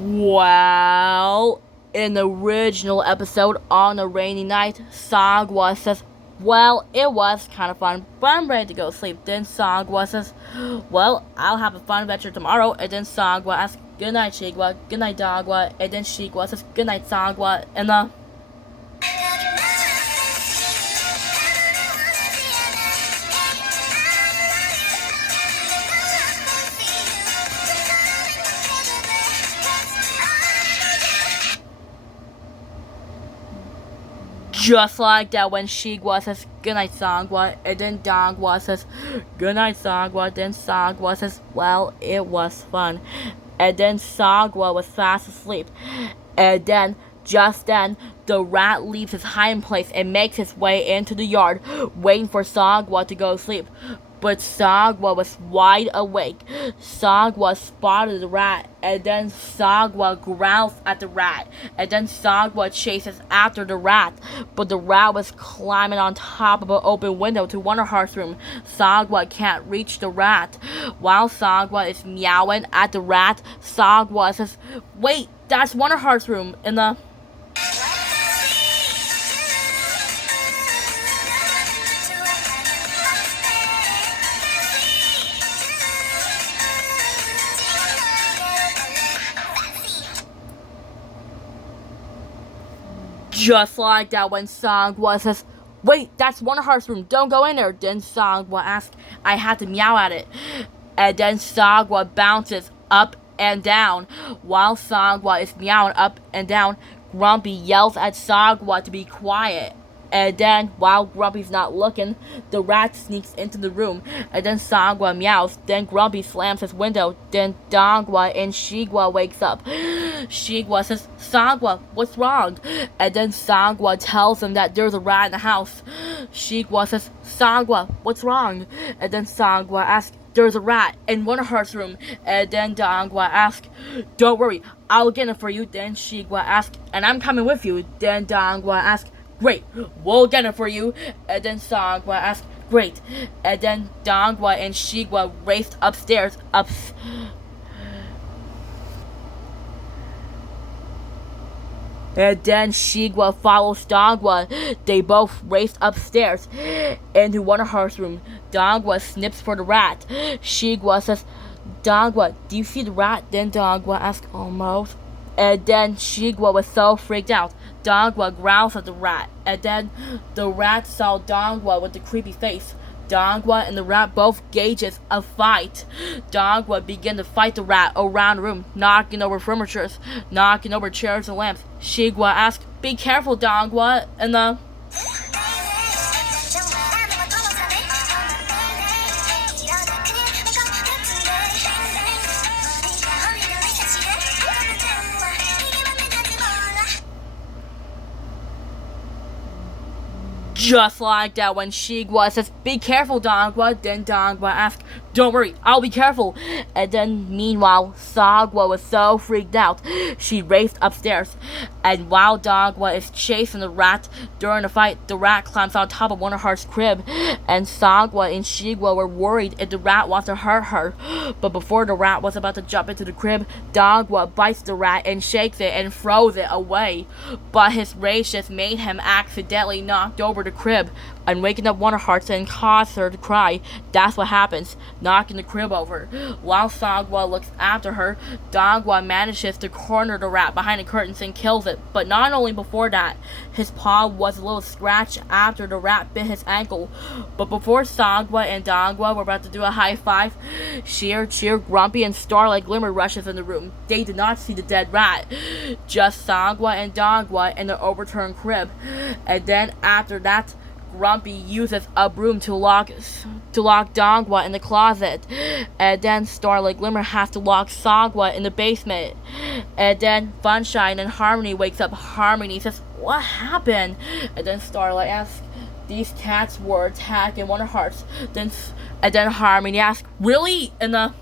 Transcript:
Well, in the original episode on a rainy night, Sagwa says, well, it was kind of fun, but I'm ready to go sleep. Then Sagwa says, well, I'll have a fun adventure tomorrow. And then Sagwa asks, good night, Shigwa, good night, Dagwa. And then Shigwa says, good night, Sagwa. And just like that, when Shigwa says goodnight Sagwa, and then Dagwa says goodnight Sagwa, then Sagwa says, well, it was fun. And then Sagwa was fast asleep. And then, just then, the rat leaves his hiding place and makes his way into the yard, waiting for Sagwa to go to sleep. But Sagwa was wide awake. Sagwa spotted the rat, and then Sagwa growls at the rat, and then Sagwa chases after the rat. But the rat was climbing on top of an open window to Wonderheart's room. Sagwa can't reach the rat. While Sagwa is meowing at the rat, Sagwa says, wait, that's Wonderheart's room. In the just like that, when Sagwa says, wait, that's Wonderheart's room, don't go in there. Then Sagwa asks, I had to meow at it. And then Sagwa bounces up and down. While Sagwa is meowing up and down, Grumpy yells at Sagwa to be quiet. And then, while Grumpy's not looking, the rat sneaks into the room. And then Sagwa meows. Then Grumpy slams his window. Then Dagwa and Shigwa wakes up. Shigwa says, Sagwa, what's wrong? And then Sagwa tells him that there's a rat in the house. Shigwa says, Sagwa, what's wrong? And then Sagwa asks, there's a rat in Wonderheart's room. And then Dagwa asks, don't worry, I'll get it for you. Then Shigwa asks, and I'm coming with you. Then Dagwa asks, great, we'll get it for you. And then Sagwa asks, great. And then Dagwa and Shigwa raced upstairs. And then Shigwa follows Dagwa. They both raced upstairs into Wonderheart's room. Dagwa snips for the rat. Shigwa says, Dagwa, do you see the rat? Then Dagwa asks, almost. And then Shigwa was so freaked out. Dagwa growls at the rat. And then the rat saw Dagwa with the creepy face. Dagwa and the rat both gauges a fight. Dagwa began to fight the rat around the room, knocking over furniture, knocking over chairs and lamps. Shigwa asked, be careful, Dagwa. And just like that, when Shigwa says, be careful, Dagwa, then Dagwa asks, don't worry, I'll be careful. And then, meanwhile, Sagwa was so freaked out, she raced upstairs. And while Dagwa is chasing the rat during the fight, the rat climbs on top of Wonderheart's crib. And Sagwa and Shigwa were worried if the rat wants to hurt her. But before the rat was about to jump into the crib, Dagwa bites the rat and shakes it and throws it away. But his rage just made him accidentally knocked over the crib and waking up Wonderheart and caused her to cry. That's what happens, knocking the crib over. While Sagwa looks after her, Dagwa manages to corner the rat behind the curtains and kills it. But not only before that, his paw was a little scratched after the rat bit his ankle. But before Sagwa and Dagwa were about to do a high five, Cheer, Grumpy, and Starlight Glimmer rushes in the room. They did not see the dead rat, just Sagwa and Dagwa in the overturned crib. And then after that, Grumpy uses a broom to lock Dagwa in the closet. And then Starlight Glimmer has to lock Sagwa in the basement. And then Funshine and Harmony wakes up. Harmony says, what happened? And then Starlight asks, these cats were attacking Wonderhearts. And then Harmony asks, really? And